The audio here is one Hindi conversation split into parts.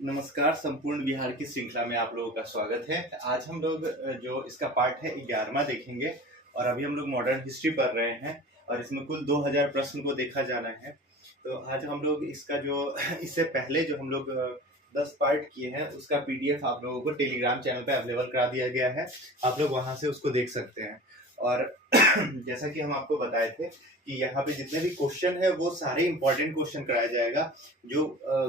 नमस्कार, संपूर्ण बिहार की श्रृंखला में आप लोगों का स्वागत है। आज हम लोग जो इसका पार्ट है 11वां देखेंगे और अभी हम लोग मॉडर्न हिस्ट्री पढ़ रहे हैं और इसमें कुल 2000 प्रश्न को देखा जाना है। तो आज हम लोग इसका जो इससे पहले जो हम लोग 10 पार्ट किए हैं उसका पीडीएफ आप लोगों को टेलीग्राम चैनल पे अवेलेबल करा दिया गया है। आप लोग वहां से उसको देख सकते हैं। और जैसा कि हम आपको बताए थे कि यहाँ पे जितने भी क्वेश्चन है वो सारे इंपॉर्टेंट क्वेश्चन कराया जाएगा जो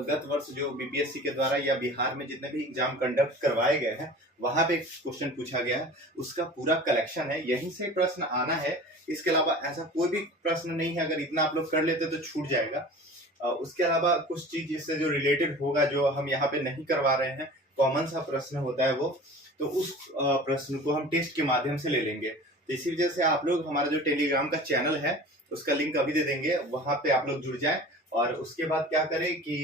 गत वर्ष जो बीपीएससी के द्वारा या बिहार में जितने भी एग्जाम कंडक्ट करवाए गए हैं वहां पे क्वेश्चन पूछा गया है, उसका पूरा कलेक्शन है। यहीं से प्रश्न आना है, इसके अलावा ऐसा कोई भी प्रश्न नहीं है। अगर इतना आप लोग कर लेते तो छूट जाएगा। उसके अलावा कुछ चीज इससे जो रिलेटेड होगा जो हम यहाँ पे नहीं करवा रहे हैं, कॉमन सा प्रश्न होता है वो, तो उस प्रश्न को हम टेस्ट के माध्यम से ले लेंगे। तो इसी वजह से आप लोग हमारा जो टेलीग्राम का चैनल है उसका लिंक अभी दे देंगे, वहां पे आप लोग जुड़ जाएं। और उसके बाद क्या करें कि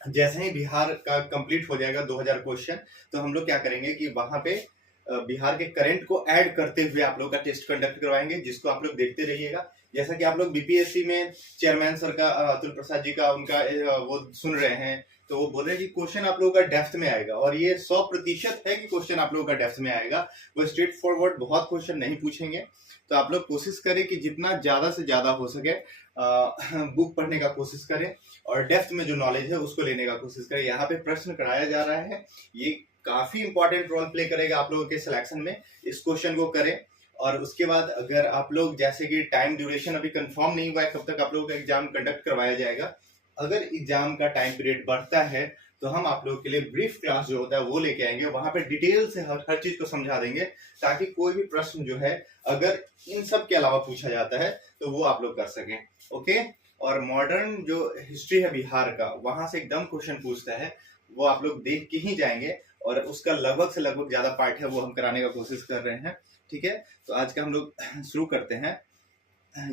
जैसे ही बिहार का कंप्लीट हो जाएगा 2000 क्वेश्चन, तो हम लोग क्या करेंगे कि वहां पे बिहार के करंट को ऐड करते हुए आप लोग का टेस्ट कंडक्ट करवाएंगे, जिसको आप लोग देखते रहिएगा। जैसा कि आप लोग बीपीएससी में चेयरमैन सर का अतुल प्रसाद जी का उनका वो सुन रहे हैं, तो वो बोल रहे हैं कि क्वेश्चन आप लोगों का डेप्थ में आएगा, और ये 100% है कि क्वेश्चन आप लोगों का डेप्थ में आएगा। वो स्ट्रेट फॉरवर्ड बहुत क्वेश्चन नहीं पूछेंगे। तो आप लोग कोशिश करें कि जितना ज्यादा से ज्यादा हो सके बुक पढ़ने का कोशिश करें और डेप्थ में जो नॉलेज है उसको लेने का कोशिश करें। यहाँ पे प्रश्न कराया जा रहा है, ये काफी इंपॉर्टेंट रोल प्ले करेगा आप लोगों के सिलेक्शन में। इस क्वेश्चन को करें। और उसके बाद अगर आप लोग जैसे कि टाइम ड्यूरेशन अभी कंफर्म नहीं हुआ है कब तक आप लोगों का एग्जाम कंडक्ट करवाया जाएगा, अगर एग्जाम का टाइम पीरियड बढ़ता है तो हम आप लोगों के लिए ब्रीफ क्लास जो होता है वो लेके आएंगे, वहां पे डिटेल से हर चीज को समझा देंगे, ताकि कोई भी प्रश्न जो है अगर इन सब के अलावा पूछा जाता है तो वो आप लोग कर सकें। ओके। और मॉडर्न जो हिस्ट्री है बिहार का, वहां से एकदम क्वेश्चन पूछता है, वो आप लोग देख के ही जाएंगे। और उसका लगभग से लगभग ज्यादा पार्ट है वो हम कराने का कोशिश कर रहे हैं। ठीक है, तो आज का हम लोग शुरू करते हैं।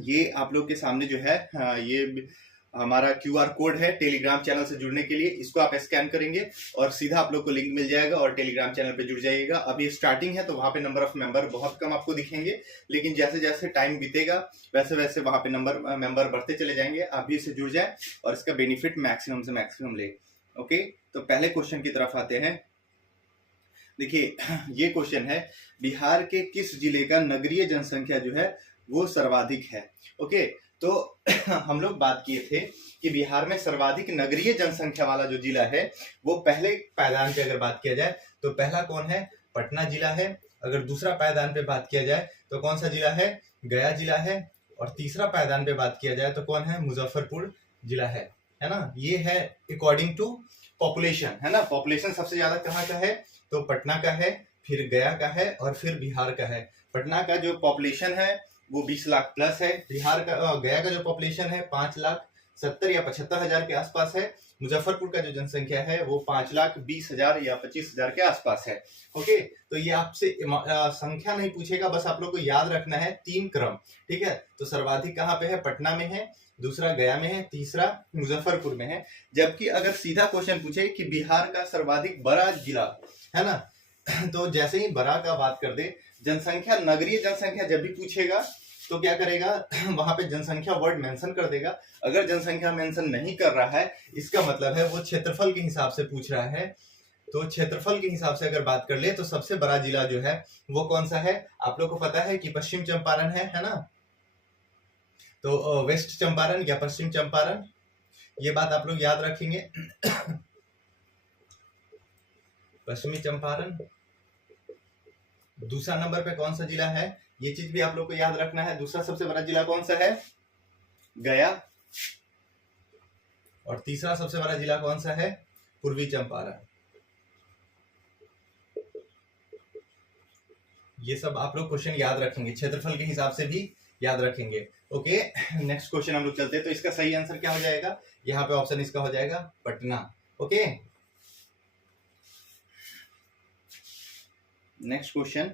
ये आप लोग के सामने जो है ये हमारा क्यूआर कोड है टेलीग्राम चैनल से जुड़ने के लिए। इसको आप स्कैन करेंगे और सीधा आप लोग को लिंक मिल जाएगा और टेलीग्राम चैनल पे जुड़ जाइएगा। अभी स्टार्टिंग है तो वहां पे नंबर ऑफ मेंबर बहुत कम आपको दिखेंगे, लेकिन जैसे जैसे टाइम बीतेगा वैसे वैसे वहां पे मेंबर बढ़ते चले जाएंगे। आप भी इससे जुड़ जाए और इसका बेनिफिट मैक्सिमम से मैक्सिमम ले। ओके, तो पहले क्वेश्चन की तरफ आते हैं। देखिए, ये क्वेश्चन है, बिहार के किस जिले का नगरीय जनसंख्या जो है वो सर्वाधिक है। ओके, तो हम लोग बात किए थे कि बिहार में सर्वाधिक नगरीय जनसंख्या वाला जो जिला है वो पहले पायदान पे अगर बात किया जाए तो पहला कौन है, पटना जिला है। अगर दूसरा पायदान पे बात किया जाए तो कौन सा जिला है, गया जिला है। और तीसरा पायदान पे बात किया जाए तो कौन है, मुजफ्फरपुर जिला है ना। ये है अकॉर्डिंग टू पॉपुलेशन, है ना। पॉपुलेशन सबसे ज्यादा कहाँ का है, तो पटना का है, फिर गया का है और फिर बिहार का है। पटना का जो पॉपुलेशन है वो 20 लाख प्लस है। बिहार का गया का जो पॉपुलेशन है 5,70,000 या 75,000 के आसपास है। मुजफ्फरपुर का जो जनसंख्या है वो 5,20,000 या 25,000 के आसपास है। ओके, तो ये आपसे संख्या नहीं पूछेगा, बस आप लोग को याद रखना है 3 क्रम। ठीक है, तो सर्वाधिक कहाँ पे है, पटना में है, दूसरा गया में है, तीसरा मुजफ्फरपुर में है। जबकि अगर सीधा क्वेश्चन पूछे कि बिहार का सर्वाधिक बड़ा जिला है ना, तो जैसे ही बड़ा का बात कर दे, जनसंख्या नगरीय जनसंख्या जब भी पूछेगा तो क्या करेगा, वहां पे जनसंख्या वर्ड मेंशन कर देगा। अगर जनसंख्या मेंशन नहीं कर रहा है इसका मतलब है वो क्षेत्रफल के हिसाब से पूछ रहा है। तो क्षेत्रफल के हिसाब से अगर बात कर ले तो सबसे बड़ा जिला जो है वो कौन सा है, आप लोग को पता है कि पश्चिम चंपारण है ना। तो वेस्ट चंपारण या पश्चिम चंपारण, ये बात आप लोग याद रखेंगे। पश्चिमी चंपारण। दूसरा नंबर पे कौन सा जिला है, ये चीज भी आप लोग को याद रखना है। दूसरा सबसे बड़ा जिला कौन सा है, गया। और तीसरा सबसे बड़ा जिला कौन सा है, पूर्वी चंपारण। ये सब आप लोग क्वेश्चन याद रखेंगे, क्षेत्रफल के हिसाब से भी याद रखेंगे। ओके, नेक्स्ट क्वेश्चन हम लोग चलते हैं। तो इसका सही आंसर क्या हो जाएगा, यहाँ पे ऑप्शन इसका हो जाएगा पटना। ओके, नेक्स्ट क्वेश्चन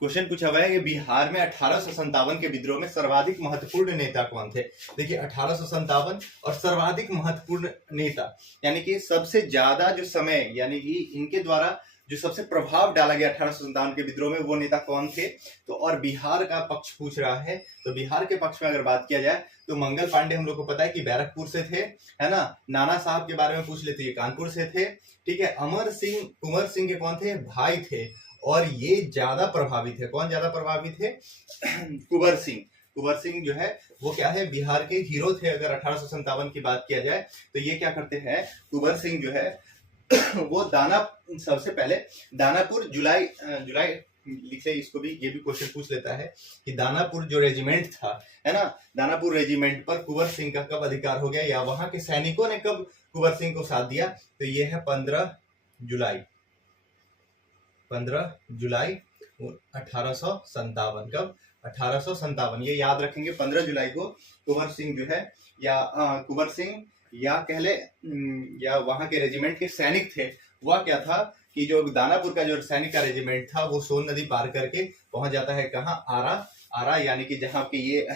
पूछा हुआ है कि बिहार में 1857 के विद्रोह में सर्वाधिक महत्वपूर्ण नेता कौन थे। देखिए, 1857 और सर्वाधिक महत्वपूर्ण नेता यानी कि सबसे ज्यादा जो समय, यानी कि इनके द्वारा जो सबसे प्रभाव डाला गया 1857 के विद्रोह में, वो नेता कौन थे? तो और बिहार का पक्ष पूछ रहा है, तो बिहार के पक्ष में अगर बात किया जाए तो मंगल पांडे हम लोग को पता है कि बैरकपुर से थे, है ना। नाना साहब के बारे में पूछ लेते, ये कानपुर से थे, ठीक है। अमर सिंह, कुंवर सिंह के कौन थे? भाई थे, और ये ज्यादा प्रभावित है। कौन ज्यादा प्रभावित है? कुंवर सिंह। कुंवर सिंह जो है वो क्या है, बिहार के हीरो थे। अगर 1857 की बात किया जाए तो ये क्या करते हैं, कुंवर सिंह जो है वो सबसे पहले दानापुर जुलाई लिखे, इसको भी, ये भी क्वेश्चन पूछ लेता है कि दानापुर जो रेजिमेंट था, है ना, दानापुर रेजिमेंट पर कुंवर सिंह का कब अधिकार हो गया, या वहां के सैनिकों ने कब कुंवर सिंह को साथ दिया? तो ये है 15 जुलाई 1857। कब? 1857। ये याद रखेंगे, 15 जुलाई को कुंवर सिंह जो है, या कुंवर सिंह, या कह ले, या वहां के रेजिमेंट के सैनिक थे। वह क्या था कि जो दानापुर का जो सैनिक का रेजिमेंट था वो सोन नदी पार करके पहुंच जाता है कहाँ? आरा, यानी कि जहां के ये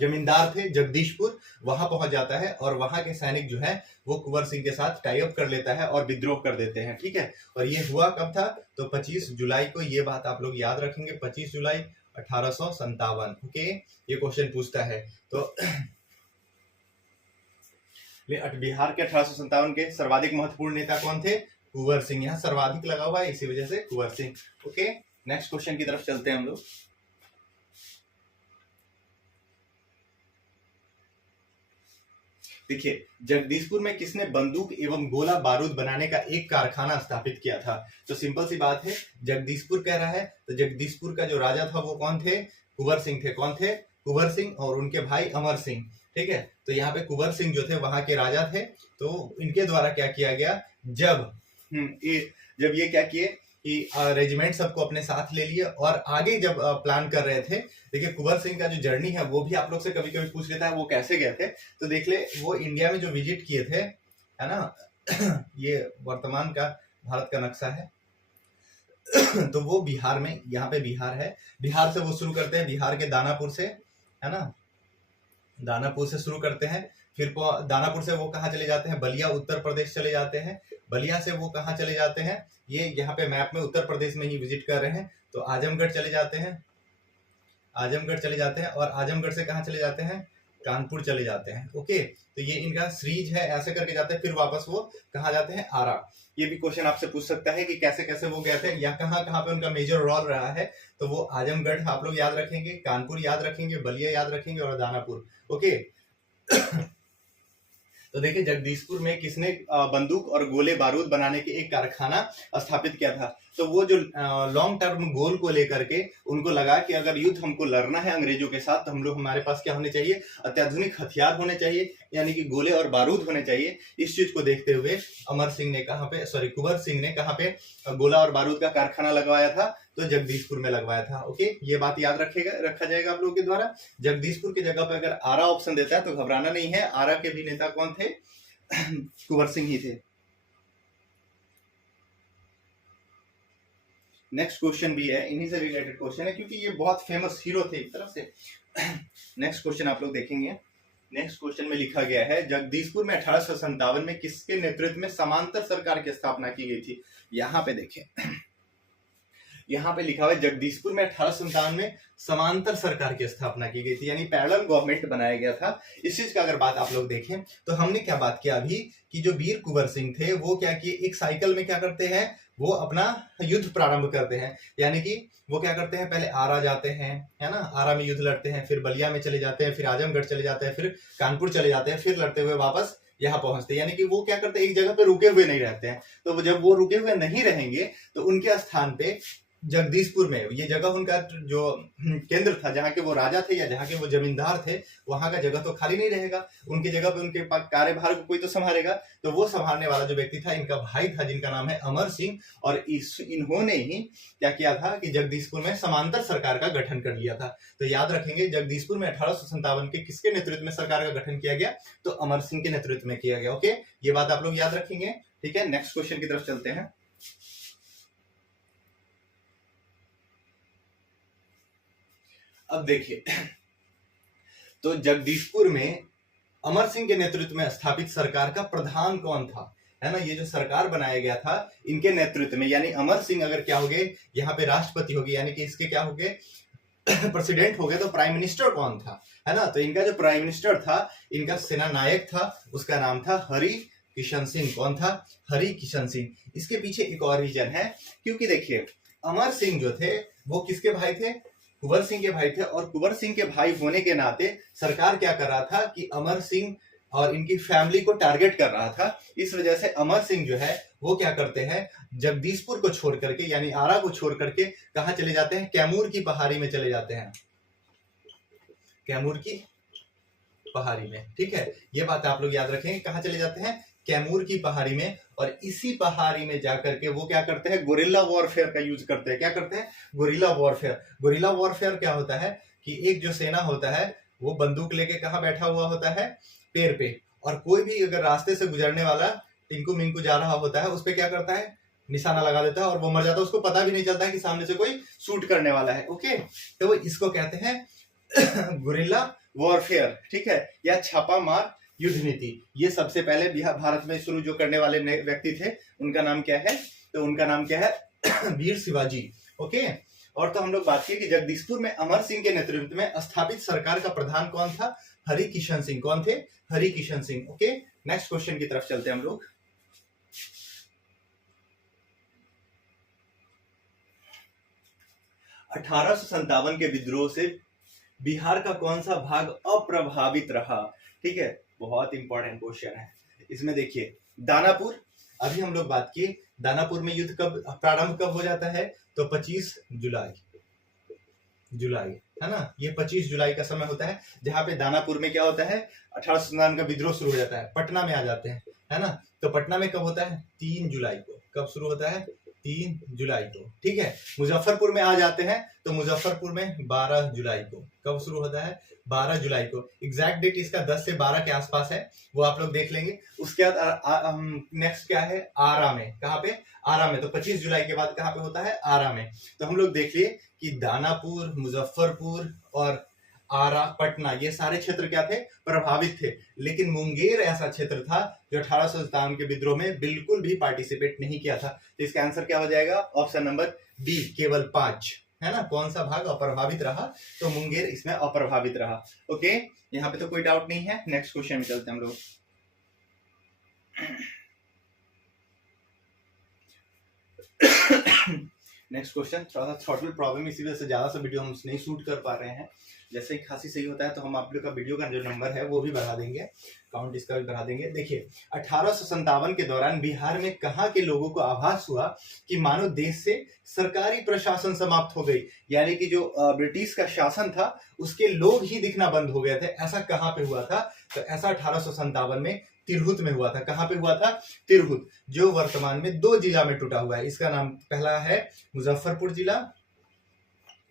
जमींदार थे जगदीशपुर, वहां पहुंच जाता है, और वहां के सैनिक जो है वो कुंवर सिंह के साथ टाई अप कर लेता है और विद्रोह कर देते हैं, ठीक है। और ये हुआ कब था? तो 25 जुलाई को। ये बात आप लोग याद रखेंगे, 25 जुलाई 1857। ओके, ये क्वेश्चन पूछता है। तो बिहार के 1857 के सर्वाधिक महत्वपूर्ण नेता कौन थे? कुंवर सिंह। यहाँ सर्वाधिक लगा हुआ है, इसी वजह से Kunwar Singh. Okay, next question की तरफ चलते हैं हम लोग। देखिए, जगदीशपुर में किसने बंदूक एवं गोला बारूद बनाने का एक कारखाना स्थापित किया था? तो सिंपल सी बात है, जगदीशपुर कह रहा है, तो जगदीशपुर का जो राजा था वो कौन थे? कुंवर सिंह थे। कौन थे? कुंवर सिंह, और उनके भाई अमर सिंह, ठीक है। तो यहाँ पे कुंवर सिंह जो थे वहां के राजा थे, तो इनके द्वारा क्या किया गया, जब ये क्या किए कि रेजिमेंट सबको अपने साथ ले लिए, और आगे जब प्लान कर रहे थे, देखिए कुंवर सिंह का जो जर्नी है वो भी आप लोग से कभी कभी पूछ लेता है, वो कैसे गए थे। तो देख ले, वो इंडिया में जो विजिट किए थे, है ना ये वर्तमान का भारत का नक्शा है तो वो बिहार में, यहाँ पे बिहार है, बिहार से वो शुरू करते हैं, बिहार के दानापुर से, है ना, दानापुर से शुरू करते हैं। फिर दानापुर से वो कहाँ चले जाते हैं? बलिया, उत्तर प्रदेश चले जाते हैं। बलिया से वो कहाँ चले जाते हैं? ये यहाँ पे मैप में उत्तर प्रदेश में ही विजिट कर रहे हैं, तो आजमगढ़ चले जाते हैं, आजमगढ़ चले जाते हैं, और आजमगढ़ से कहाँ चले जाते हैं? कानपुर चले जाते हैं। ओके, तो ये इनका सीरीज है, ऐसे करके जाते हैं, फिर वापस वो कहाँ जाते हैं? आरा। ये भी क्वेश्चन आपसे पूछ सकता है कि कैसे कैसे वो गए थे, या कहाँ कहाँ पे उनका मेजर रोल रहा है। तो वो आजमगढ़ आप लोग याद रखेंगे, कानपुर याद रखेंगे, बलिया याद रखेंगे, और दानापुर। ओके तो देखिए, जगदीशपुर में किसने बंदूक और गोले बारूद बनाने के एक कारखाना स्थापित किया था? तो वो जो लॉन्ग टर्म गोल को लेकर के उनको लगा कि अगर युद्ध हमको लड़ना है अंग्रेजों के साथ, तो हम लोग, हमारे पास क्या होने चाहिए? अत्याधुनिक हथियार होने चाहिए, यानी कि गोले और बारूद होने चाहिए। इस चीज को देखते हुए अमर सिंह ने कहाँ पे, सॉरी, कुंवर सिंह ने कहाँ पे गोला और बारूद का कारखाना लगवाया था? तो जगदीशपुर में लगवाया था। ओके, ये बात याद रखा जाएगा आप लोगों के द्वारा। जगदीशपुर की जगह पे अगर आरा ऑप्शन देता है तो घबराना नहीं है, आरा के भी नेता कौन थे? कुंवर सिंह ही थे। नेक्स्ट क्वेश्चन भी है, इन्हीं से रिलेटेड क्वेश्चन है, क्योंकि ये बहुत फेमस हीरो थे एक तरफ से। नेक्स्ट क्वेश्चन आप लोग देखेंगे। नेक्स्ट क्वेश्चन में लिखा गया है, जगदीशपुर में 1857 में किसके नेतृत्व में समांतर सरकार की स्थापना की गई थी? यहाँ पे देखें, यहाँ पे लिखा हुआ है, जगदीशपुर में 1857 में समांतर सरकार की स्थापना की गई थी, यानी पैरेलल गवर्नमेंट बनाया गया था। इस चीज का अगर बात आप लोग देखें तो हमने क्या बात किया अभी, कि जो वीर कुंवर सिंह थे वो क्या किए, एक साइकिल में क्या करते हैं, वो अपना युद्ध प्रारंभ करते हैं। यानी कि वो क्या करते हैं, पहले आरा जाते हैं, है ना, आरा में युद्ध लड़ते हैं, फिर बलिया में चले जाते हैं, फिर आजमगढ़ चले जाते हैं, फिर कानपुर चले जाते हैं, फिर लड़ते हुए वापस यहाँ पहुंचते हैं। यानी कि वो क्या करते हैं, एक जगह पे रुके हुए नहीं रहते हैं। तो जब वो रुके हुए नहीं रहेंगे तो उनके स्थान पे जगदीशपुर में, ये जगह उनका जो केंद्र था, जहाँ के वो राजा थे या जहाँ के वो जमींदार थे, वहां का जगह तो खाली नहीं रहेगा। उनकी जगह पे उनके कार्यभार को कोई तो संभालेगा। तो वो संभालने वाला जो व्यक्ति था, इनका भाई था, जिनका नाम है अमर सिंह। और इन्होंने ही क्या किया था कि जगदीशपुर में समांतर सरकार का गठन कर लिया था। तो याद रखेंगे, जगदीशपुर में 1857 के किसके नेतृत्व में सरकार का गठन किया गया? तो अमर सिंह के नेतृत्व में किया गया। ओके, ये बात आप लोग याद रखेंगे, ठीक है। नेक्स्ट क्वेश्चन की तरफ चलते हैं। अब देखिए, तो जगदीशपुर में अमर सिंह के नेतृत्व में स्थापित सरकार का प्रधान कौन था? है ना, ये जो सरकार बनाया गया था इनके नेतृत्व में, यानी अमर सिंह अगर क्या हो गए यहाँ पे राष्ट्रपति हो गए, यानी कि इसके क्या हो गए प्रेसिडेंट हो गए, तो प्राइम मिनिस्टर कौन था, है ना, तो इनका जो प्राइम मिनिस्टर था, इनका सेना नायक था, उसका नाम था हरि किशन सिंह। कौन था? हरि किशन सिंह। इसके पीछे एक और रीजन है, क्योंकि देखिए अमर सिंह जो थे वो किसके भाई थे? कुंवर सिंह के भाई थे, और कुंवर सिंह के भाई होने के नाते सरकार क्या कर रहा था कि अमर सिंह और इनकी फैमिली को टारगेट कर रहा था। इस वजह से अमर सिंह जो है वो क्या करते हैं, जगदीशपुर को छोड़ करके यानी आरा को छोड़ करके कहां चले जाते हैं? कैमूर की पहाड़ी में चले जाते हैं, कैमूर की पहाड़ी में। ठीक है, ये बात आप लोग याद रखेंगे, कहां चले जाते हैं? कैमूर की पहाड़ी में। और इसी पहाड़ी में जाकर के वो क्या करते हैं? गोरिल्ला वॉरफेयर का यूज करते हैं। क्या करते हैं? Guerrilla warfare. गोरिल्ला वॉरफेयर क्या होता है कि एक जो सेना होता है वो बंदूक लेके कहां बैठा हुआ होता है? पेड़ पे, और कोई भी अगर रास्ते से गुजरने वाला टिंकू मिंकू जा रहा होता है उस पे क्या करता है? निशाना लगा देता है और वो मर जाता है, उसको पता भी नहीं चलता है कि सामने से कोई शूट करने वाला है। ओके, तो वो इसको कहते हैं गुरिल्ला वॉरफेयर। ठीक है, या छापा मार युद्ध नीति। ये सबसे पहले बिहार भारत में शुरू जो करने वाले व्यक्ति थे उनका नाम क्या है? तो उनका नाम क्या है? वीर शिवाजी। ओके, और तो हम लोग बात की कि जगदीशपुर में अमर सिंह के नेतृत्व में स्थापित सरकार का प्रधान कौन था? हरि किशन सिंह। कौन थे? Hari Kishan Singh. Okay, next question की तरफ चलते हैं हम लोग। अठारह के विद्रोह से बिहार का कौन सा भाग अप्रभावित रहा? ठीक है, बहुत इंपॉर्टेंट क्वेश्चन है। इसमें देखिए दानापुर, अभी हम लोग बात की, दानापुर में युद्ध कब प्रारंभ कब हो जाता है? तो 25 जुलाई, है ना, ये 25 जुलाई का समय होता है जहां पे दानापुर में क्या होता है? 1857 का विद्रोह शुरू हो जाता है। पटना में आ जाते हैं, है ना, तो पटना में कब होता है? 3 जुलाई को। कब शुरू होता है? 3 जुलाई को। ठीक है, मुजफ्फरपुर में आ जाते हैं तो मुजफ्फरपुर में 12 जुलाई को। कब शुरू होता है? 12 जुलाई को। एग्जैक्ट डेट इसका 10 से 12 के आसपास है, वो आप लोग देख लेंगे। उसके बाद नेक्स्ट क्या है? आरा में। कहाँ पे? आरा में। तो 25 जुलाई के बाद कहाँ पे होता है? आरा में। तो हम लोग देख लिए कि दानापुर, मुजफ्फरपुर और आरा, पटना, ये सारे क्षेत्र क्या थे? प्रभावित थे। लेकिन मुंगेर ऐसा क्षेत्र था जो 1857 के विद्रोह में बिल्कुल भी पार्टिसिपेट नहीं किया था। तो इसका आंसर क्या हो जाएगा? ऑप्शन नंबर बी, केवल 5, है ना। कौन सा भाग अप्रभावित रहा? तो मुंगेर इसमें अप्रभावित रहा। ओके, यहाँ पे तो कोई डाउट नहीं है। नेक्स्ट क्वेश्चन में चलते हैं हम लोग। नेक्स्ट क्वेश्चन, थोड़ा सा थ्रॉटल प्रॉब्लम, इसी वजह से ज्यादा सा वीडियो हम नहीं शूट कर पा रहे हैं। जैसे ही खांसी सही होता है तो हम आप लोग का वीडियो का जो नंबर है वो भी बढ़ा देंगे, काउंट इसका भी बढ़ा देंगे। देखिए 1857 के दौरान बिहार में कहाँ के लोगों को आभास हुआ कि मानो देश से सरकारी प्रशासन समाप्त हो गई, यानी कि जो ब्रिटिश का शासन था उसके लोग ही दिखना बंद हो गए थे। ऐसा कहाँ पे हुआ था? तो ऐसा 1857 में तिरहुत में हुआ था। कहाँ पे हुआ था? तिरहुत, जो वर्तमान में 2 जिला में टूटा हुआ है। इसका नाम पहला है मुजफ्फरपुर जिला।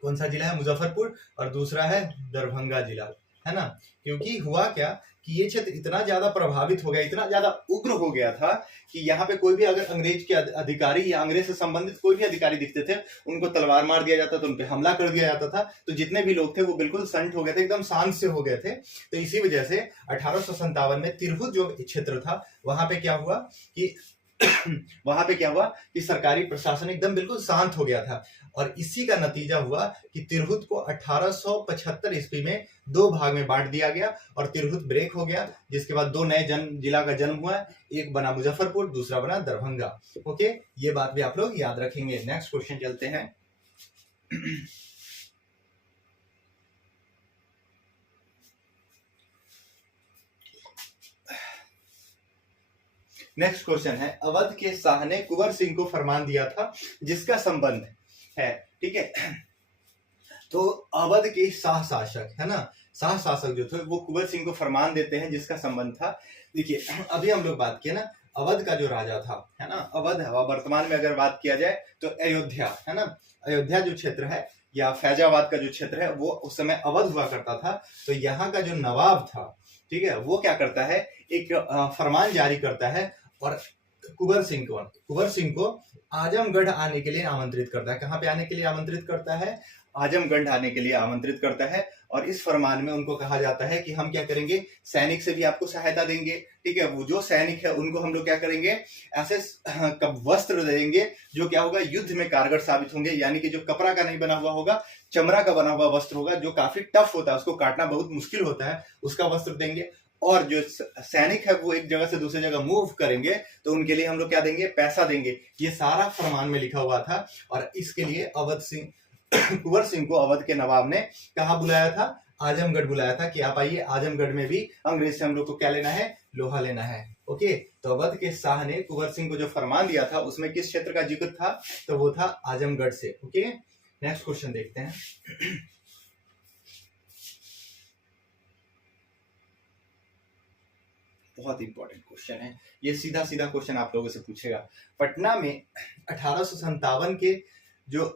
कौन सा जिला है? मुजफ्फरपुर। और दूसरा है दरभंगा जिला, है ना। क्योंकि हुआ क्या कि ये क्षेत्र इतना ज्यादा प्रभावित हो गया, इतना ज्यादा उग्र हो गया था कि यहाँ पे कोई भी अगर अंग्रेज के अधिकारी या अंग्रेज से संबंधित कोई भी अधिकारी दिखते थे उनको तलवार मार दिया जाता था, उन पे हमला कर दिया जाता था। तो जितने भी लोग थे वो बिल्कुल संट हो गए थे, एकदम शांत से हो गए थे। तो इसी वजह से 1857 में तिरहुत जो क्षेत्र था वहां पे क्या हुआ कि वहां पे क्या हुआ कि सरकारी प्रशासन एकदम बिल्कुल शांत हो गया था। और इसी का नतीजा हुआ कि तिरहुत को 1875 ईस्वी में 2 भाग में बांट दिया गया और तिरहुत ब्रेक हो गया, जिसके बाद 2 नए जिला का जन्म हुआ। एक बना मुजफ्फरपुर, दूसरा बना दरभंगा। ओके, ये बात भी आप लोग याद रखेंगे। नेक्स्ट क्वेश्चन चलते हैं। नेक्स्ट क्वेश्चन है, अवध के शाह ने कुंवर सिंह को फरमान दिया था जिसका संबंध है। ठीक है, तो अवध के शाह शासक, है ना, शाह शासक जो थे वो कुंवर सिंह को फरमान देते हैं जिसका संबंध था। देखिए अभी हम लोग बात किए ना, अवध का जो राजा था, है ना, अवध है, वर्तमान में अगर बात किया जाए तो अयोध्या, है ना, अयोध्या जो क्षेत्र है या फैजाबाद का जो क्षेत्र है वो उस समय अवध हुआ करता था। तो यहाँ का जो नवाब था, ठीक है, वो क्या करता है, एक फरमान जारी करता है और कुंवर सिंह को आजमगढ़ आने के लिए आमंत्रित करता है। कहाँ पे आने के लिए आमंत्रित करता है? आजमगढ़ आने के लिए आमंत्रित करता है और इस फरमान में उनको कहा जाता है कि हम क्या करेंगे, सैनिक से भी आपको सहायता देंगे। ठीक है, वो जो सैनिक है उनको हम लोग क्या करेंगे, ऐसे वस्त्र देंगे जो क्या होगा, युद्ध में कारगर साबित होंगे। यानी कि जो कपड़ा का नहीं बना हुआ होगा, चमड़ा का बना हुआ वस्त्र होगा जो काफी टफ होता है, उसको काटना बहुत मुश्किल होता है, उसका वस्त्र देंगे। और जो सैनिक है वो एक जगह से दूसरी जगह मूव करेंगे तो उनके लिए हम लोग क्या देंगे, पैसा देंगे। ये सारा फरमान में लिखा हुआ था। और इसके लिए अवध सिंह कुंवर सिंह को अवध के नवाब ने कहा बुलाया था, आजमगढ़ बुलाया था कि आप आइए, आजमगढ़ में भी अंग्रेज से हम लोग को क्या लेना है, लोहा लेना है। ओके, तो अवध के शाह ने कुंवर सिंह को जो फरमान दिया था उसमें किस क्षेत्र का जिक्र था, तो वो था आजमगढ़ से। ओके, नेक्स्ट क्वेश्चन देखते हैं। बहुत इंपॉर्टेंट क्वेश्चन है ये, सीधा सीधा क्वेश्चन आप लोगों से पूछेगा। पटना में 1857 के जो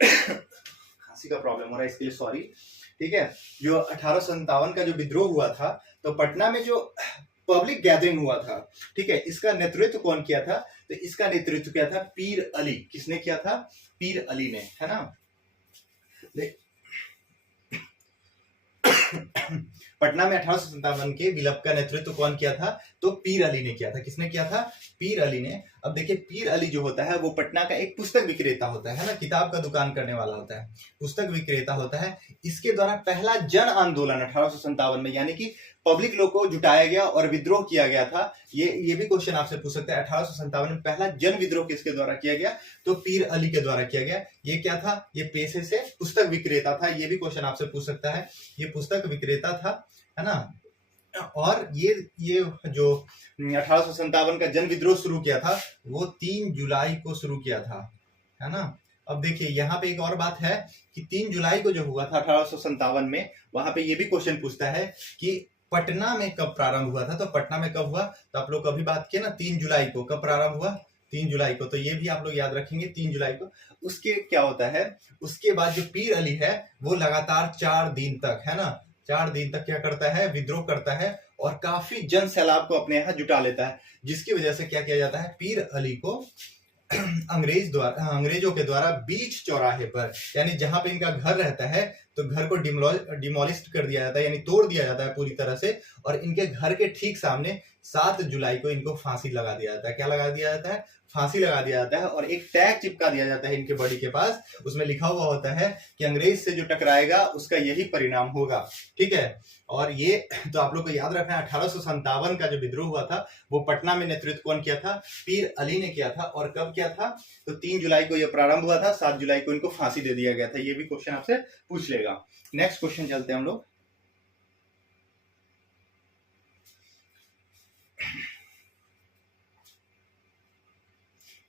खांसी का प्रॉब्लम हो रहा है इसके लिए सॉरी। ठीक है, जो 1857 का जो विद्रोह हुआ था, तो पटना में जो पब्लिक गैदरिंग हुआ था, ठीक है, इसका नेतृत्व कौन किया था, तो इसका नेतृत्व किया था पीर अली। किसने किया था, पीर अली ने, है ना। पटना में 1857 के विप्लव का नेतृत्व कौन किया था, तो पीर अली ने किया था। किसने किया था, पीर अली ने। अब देखिए, पीर अली जो होता है वो पटना का एक पुस्तक विक्रेता होता है ना, किताब का दुकान करने वाला होता है, पुस्तक विक्रेता होता है। इसके द्वारा पहला जन आंदोलन 1857 में, यानी कि पब्लिक लोग को जुटाया गया और विद्रोह किया गया था। ये भी क्वेश्चन आपसे पूछ सकते हैं, 1857 में पहला जन विद्रोह किसके द्वारा किया गया, तो पीर अली के द्वारा किया गया। ये क्या था, ये पेशे से पुस्तक विक्रेता था। ये भी क्वेश्चन आपसे पूछ सकता है, ये पुस्तक विक्रेता था, है ना। और ये जो 1857 का जन विद्रोह शुरू किया था वो 3 जुलाई को शुरू किया था, है ना। अब देखिए यहाँ पे एक और बात है कि 3 जुलाई को जो हुआ था 1857 में, वहां पे ये भी क्वेश्चन पूछता है कि पटना में कब प्रारंभ हुआ था, तो पटना में कब हुआ, तो आप लोग कभी बात किए ना 3 जुलाई को, कब प्रारंभ हुआ, 3 जुलाई को। तो ये भी आप लोग याद रखेंगे 3 जुलाई को। उसके क्या होता है, उसके बाद जो पीर अली है वो लगातार 4 दिन तक, है ना, 4 दिन तक क्या करता है, विद्रोह करता है और काफी जन सैलाब को अपने यहाँ जुटा लेता है, जिसकी वजह से क्या किया जाता है, पीर अली को अंग्रेजों के द्वारा बीच चौराहे पर, यानी जहां पे इनका घर रहता है, तो घर को डिमोलिश कर दिया जाता है, यानी तोड़ दिया जाता है पूरी तरह से। और इनके घर के ठीक सामने 7 जुलाई को इनको फांसी लगा दिया जाता है। क्या लगा दिया जाता है, फांसी लगा दिया जाता है। और एक टैग चिपका दिया जाता है इनके बॉडी के पास, उसमें लिखा हुआ होता है कि अंग्रेज से जो टकराएगा उसका यही परिणाम होगा। ठीक है, और ये तो आप लोग को याद रखना है, 1857 का जो विद्रोह हुआ था वो पटना में नेतृत्व कौन किया था, पीर अली ने किया था। और कब किया था, तो 3 जुलाई को यह प्रारंभ हुआ था, 7 जुलाई को इनको फांसी दे दिया गया था। ये भी क्वेश्चन आपसे पूछ लेगा। नेक्स्ट क्वेश्चन चलते हैं हम लोग।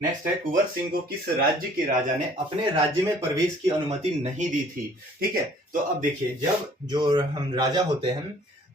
नेक्स्ट है, कुंवर सिंह को किस राज्य के राजा ने अपने राज्य में प्रवेश की अनुमति नहीं दी थी। ठीक है, तो अब देखिए, जब जो हम राजा होते हैं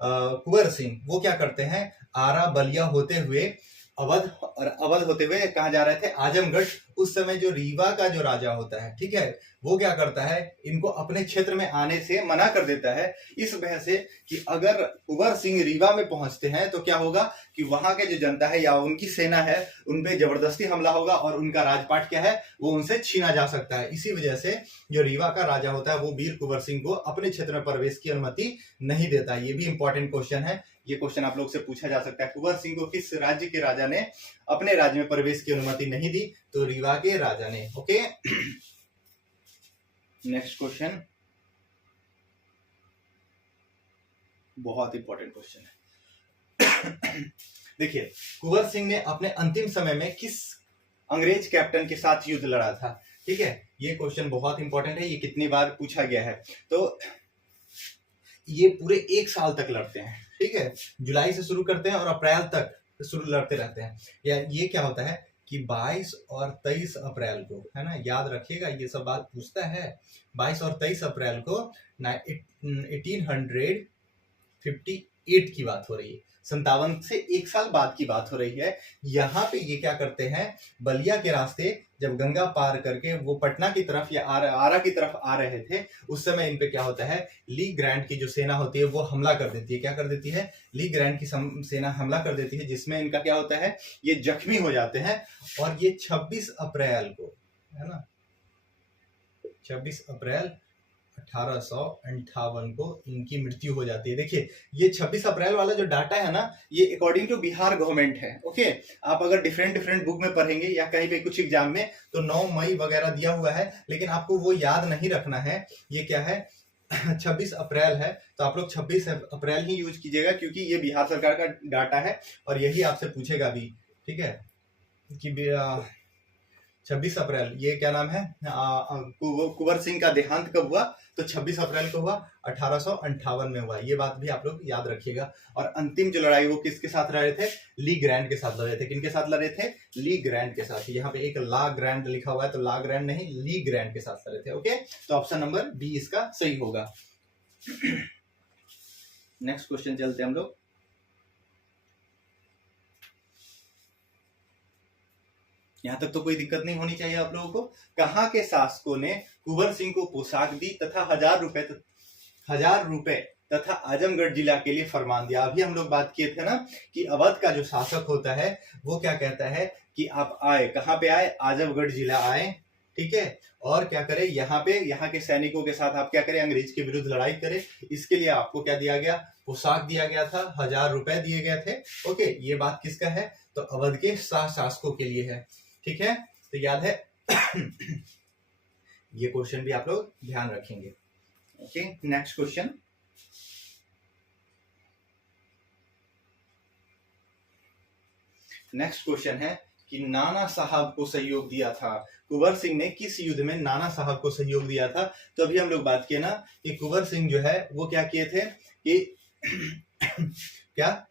कुंवर सिंह, वो क्या करते हैं, आरा बलिया होते हुए अवध, और अवध होते हुए कहाँ जा रहे थे, आजमगढ़। उस समय जो रीवा का जो राजा होता है, ठीक है, वो क्या करता है, इनको अपने क्षेत्र में आने से मना कर देता है, इस वजह से कि अगर कुंवर सिंह रीवा में पहुंचते हैं तो क्या होगा कि वहां के जो जनता है या उनकी सेना है उन पे जबरदस्ती हमला होगा और उनका राजपाट क्या है वो उनसे छीना जा सकता है। इसी वजह से जो रीवा का राजा होता है वो वीर कुंवर सिंह को अपने क्षेत्र में प्रवेश की अनुमति नहीं देता। ये भी इंपॉर्टेंट क्वेश्चन है, ये क्वेश्चन आप लोग से पूछा जा सकता है। कुंवर सिंह को किस राज्य के राजा ने अपने राज्य में प्रवेश की अनुमति नहीं दी, तो रीवा के राजा ने। ओके, नेक्स्ट क्वेश्चन बहुत इंपॉर्टेंट क्वेश्चन है। देखिए, कुंवर सिंह ने अपने अंतिम समय में किस अंग्रेज कैप्टन के साथ युद्ध लड़ा था। ठीक है, ये क्वेश्चन बहुत इंपॉर्टेंट है, ये कितनी बार पूछा गया है। तो ये पूरे 1 साल तक लड़ते हैं। ठीक है, जुलाई से शुरू करते हैं और अप्रैल तक शुरू लड़ते रहते हैं। या ये क्या होता है कि 22 और 23 अप्रैल को, है ना, याद रखिएगा, ये सब बात पूछता है। 22 और 23 अप्रैल को 1858 की बात हो रही है, 57 से 1 साल बाद की बात हो रही है। यहाँ पे ये क्या करते हैं, बलिया के रास्ते जब गंगा पार करके वो पटना की तरफ या आरा की तरफ आ रहे थे, उस समय इन पे क्या होता है, ली ग्रैंट की जो सेना होती है वो हमला कर देती है। क्या कर देती है, ली ग्रैंट की सेना हमला कर देती है, जिसमें इनका क्या होता है, ये जख्मी हो जाते हैं। और ये 26 अप्रैल को, है ना, 26 अप्रैल 1858 को इनकी मृत्यु हो जाती है। देखिए ये 26 अप्रैल वाला जो डाटा है ना, ये अकॉर्डिंग टू बिहार गवर्नमेंट है। ओके, आप अगर डिफरेंट डिफरेंट बुक में पढ़ेंगे या कहीं पे कुछ एग्जाम में तो 9 मई वगैरह दिया हुआ है, लेकिन आपको वो याद नहीं रखना है। ये क्या है 26 अप्रैल है, तो आप लोग 26 अप्रैल ही यूज कीजिएगा, क्योंकि ये बिहार सरकार का डाटा है और यही आपसे पूछेगा भी। ठीक है कि 26 अप्रैल, ये क्या नाम है, कुंवर सिंह का देहांत कब हुआ, तो 26 अप्रैल को हुआ, 1858 में हुआ। ये बात भी आप लोग याद रखिएगा। और अंतिम जो लड़ाई वो किसके साथ लड़े थे, ली ग्रैंड के साथ लड़े थे। किनके साथ लड़े थे, ली ग्रैंड के साथ। यहाँ पे एक ला ग्रैंड लिखा हुआ है, तो ला ग्रैंड नहीं, ली ग्रैंड के साथ लड़े थे। ओके, तो ऑप्शन नंबर बी इसका सही होगा। नेक्स्ट क्वेश्चन चलते हैं हम लोग। यहां तक तो कोई दिक्कत नहीं होनी चाहिए आप लोगों को। कहाँ के शासकों ने कुंवर सिंह को पोशाक दी तथा 1000 रुपए तथा आजमगढ़ जिला के लिए फरमान दिया। अभी हम लोग बात किए थे ना कि अवध का जो शासक होता है वो क्या कहता है कि आप आए, कहाँ पे आए, आजमगढ़ जिला आए। ठीक है, और क्या करें, यहाँ के सैनिकों के साथ आप क्या करें, अंग्रेज के विरुद्ध लड़ाई करें। इसके लिए आपको क्या दिया गया, पोशाक दिया गया था, 1000 रुपए दिए गए थे। ओके, ये बात किसका है, तो अवध के शासकों के लिए है। ठीक है, तो याद है ये क्वेश्चन भी आप लोग ध्यान रखेंगे। Okay, next question. Next question है कि नाना साहब को सहयोग दिया था। कुंवर सिंह ने किस युद्ध में नाना साहब को सहयोग दिया था। तो अभी हम लोग बात किए ना कि कुंवर सिंह जो है वो क्या किए थे कि क्या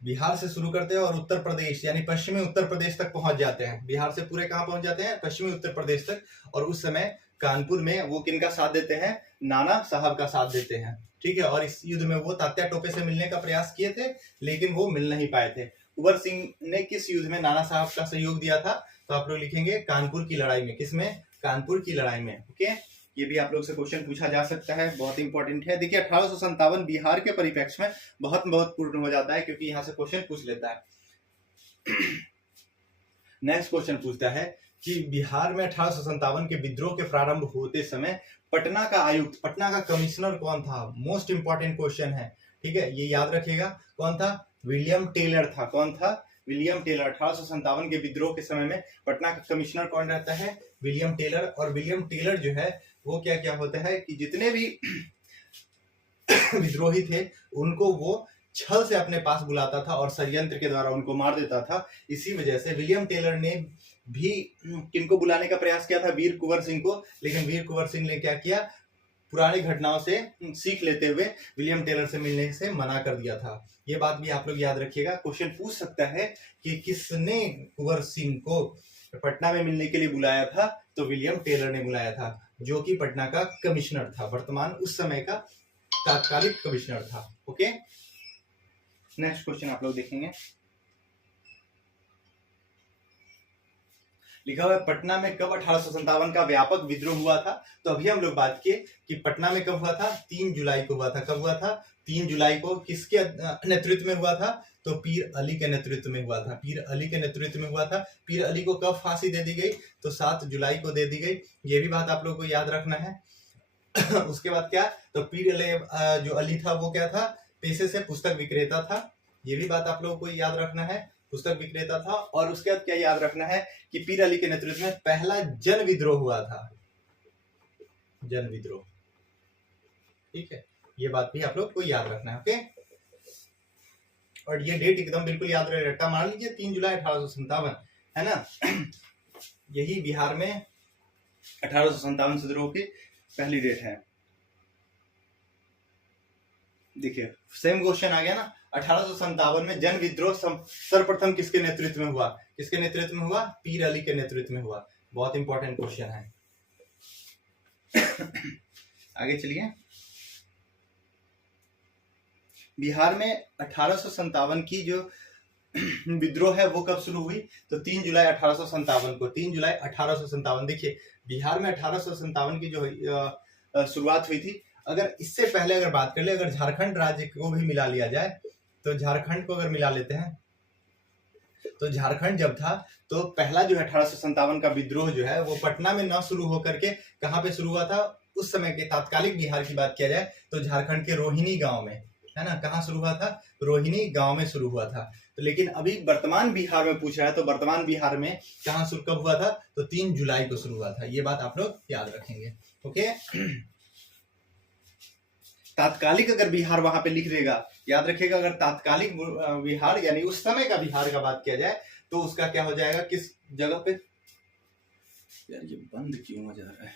बिहार से शुरू करते हैं और उत्तर प्रदेश यानी पश्चिमी उत्तर प्रदेश तक पहुंच जाते हैं। बिहार से पूरे कहां पहुंच जाते हैं, पश्चिमी उत्तर प्रदेश तक। और उस समय कानपुर में वो किनका साथ देते हैं, नाना साहब का साथ देते हैं। ठीक है, और इस युद्ध में वो तात्या टोपे से मिलने का प्रयास किए थे, लेकिन वो मिल नहीं पाए थे। कुंवर सिंह ने किस युद्ध में नाना साहब का सहयोग दिया था, तो आप लोग लिखेंगे कानपुर की लड़ाई में। किसमें, कानपुर की लड़ाई में। ओके, ये भी आप लोग से क्वेश्चन पूछा जा सकता है, बहुत इंपॉर्टेंट है। देखिए 1857 बिहार के परिप्रेक्ष्य में बहुत महत्वपूर्ण हो जाता है, क्योंकि यहाँ से क्वेश्चन पूछ लेता है। नेक्स्ट क्वेश्चन पूछता है कि बिहार में 1857 के विद्रोह के प्रारंभ होते समय पटना का आयुक्त, पटना का कमिश्नर कौन था। मोस्ट इंपॉर्टेंट क्वेश्चन है। ठीक है, ये याद रखिएगा, कौन था, विलियम टेलर था। कौन था, विलियम टेलर। 1857 के विद्रोह के समय में पटना का कमिश्नर कौन रहता है, विलियम टेलर। और विलियम टेलर जो है वो क्या क्या होता है कि जितने भी विद्रोही थे उनको वो छल से अपने पास बुलाता था और षड्यंत्र के द्वारा उनको मार देता था। इसी वजह से विलियम टेलर ने भी किनको बुलाने का प्रयास किया था, वीर कुंवर सिंह को। लेकिन वीर कुंवर सिंह ने क्या किया, पुरानी घटनाओं से सीख लेते हुए विलियम टेलर से मिलने से मना कर दिया था। ये बात भी आप लोग याद रखिएगा। क्वेश्चन पूछ सकता है कि किसने कुंवर सिंह को पटना में मिलने के लिए बुलाया था, तो विलियम टेलर ने बुलाया था, जो कि पटना का कमिश्नर था, वर्तमान उस समय का तात्कालिक कमिश्नर था। ओके, नेक्स्ट क्वेश्चन आप लोग देखेंगे। लिखा हुआ है पटना में कब 1857 का व्यापक विद्रोह हुआ था। तो अभी हम लोग बात किए कि पटना में कब हुआ था, 3 जुलाई को हुआ था। कब हुआ था, 3 जुलाई को। किसके नेतृत्व में हुआ था, तो पीर अली के नेतृत्व में हुआ था। पीर अली के नेतृत्व में हुआ था। पीर अली को कब फांसी दे दी गई, तो 7 जुलाई को दे दी गई। ये भी बात आप लोग को याद रखना है। उसके बाद क्या, तो पीर अली जो अली था वो क्या था, पेशे से पुस्तक विक्रेता था। ये भी बात आप लोगों को याद रखना है, पुस्तक विक्रेता था। और उसके बाद क्या याद रखना है कि पीर अली के नेतृत्व में पहला जन विद्रोह हुआ था, जन विद्रोह। ठीक है, ये बात भी आप लोग को याद रखना है। ओके, और ये डेट एकदम बिल्कुल याद रहे, रट्टा मार लीजिए, 3 जुलाई 1857 है ना। यही बिहार में 1857 विद्रोह की पहली डेट है। देखिए सेम क्वेश्चन आ गया ना। 1857 में जन विद्रोह सर्वप्रथम किसके नेतृत्व में हुआ, किसके नेतृत्व में हुआ, पीर अली के नेतृत्व में हुआ। बहुत इंपॉर्टेंट क्वेश्चन है। आगे चलिए। बिहार में 1857 की जो विद्रोह है वो कब शुरू हुई, तो 3 जुलाई 1857 को। 3 जुलाई 1857। देखिए बिहार में 1857 की जो शुरुआत हुई थी। अगर इससे पहले अगर बात कर ले, अगर झारखंड राज्य को भी मिला लिया जाए, तो झारखंड को अगर मिला लेते हैं तो झारखंड जब था तो पहला जो है 1857 का विद्रोह जो है वो पटना में न शुरू होकर के कहाँ पे शुरू हुआ था? उस समय के तात्कालिक बिहार की बात किया जाए तो झारखंड के रोहिणी गांव में, है ना, कहाँ शुरू हुआ था? रोहिणी गांव में शुरू हुआ था। तो लेकिन अभी वर्तमान बिहार में पूछ रहा है, तो वर्तमान बिहार में कहाँ शुरू कब हुआ था? तो 3 जुलाई को शुरू हुआ था। ये बात आप लोग याद रखेंगे। ओके, तात्कालिक अगर बिहार वहां पे लिख देगा, याद रखिएगा, अगर तात्कालिक बिहार यानी उस समय का बिहार का बात किया जाए तो उसका क्या हो जाएगा, किस जगह पे? यार ये बंद क्यों हो जा रहा है?